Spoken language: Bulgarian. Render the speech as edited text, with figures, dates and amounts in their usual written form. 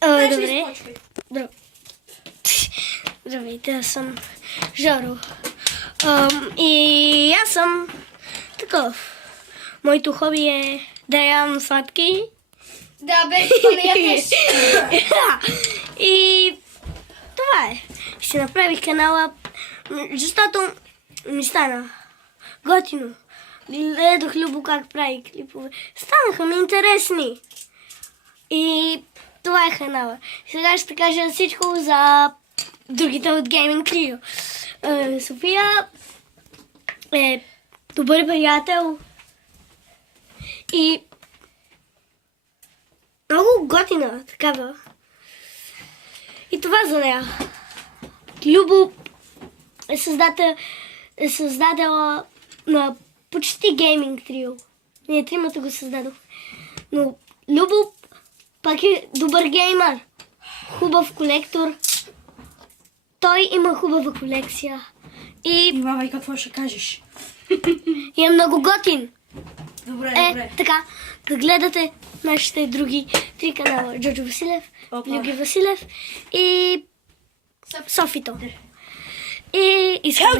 Добре. Здравейте, аз съм Жоро. И аз съм такъв. Моето хоби е да ям сладки. Да, без това не ядеш. И това е. Ще направих канала, защото ми стана готино. Гледах Любо как прави клипове. Станаха ми интересни. И това е канала. Сега ще кажа всичко за другите от Gaming Trio. София е добър приятел и много готина такава. И това за нея. Любо е създадела на почти Gaming Trio. Ние тримата го създадох. Но Любо пак е добър геймър. Хубав колектор. Той има хубава колекция. И Внимавай какво ще кажеш. е много готин. Добре. Така, да гледате нашите други три канала. Джорджо Василев, Люги Василев и Софито. И искам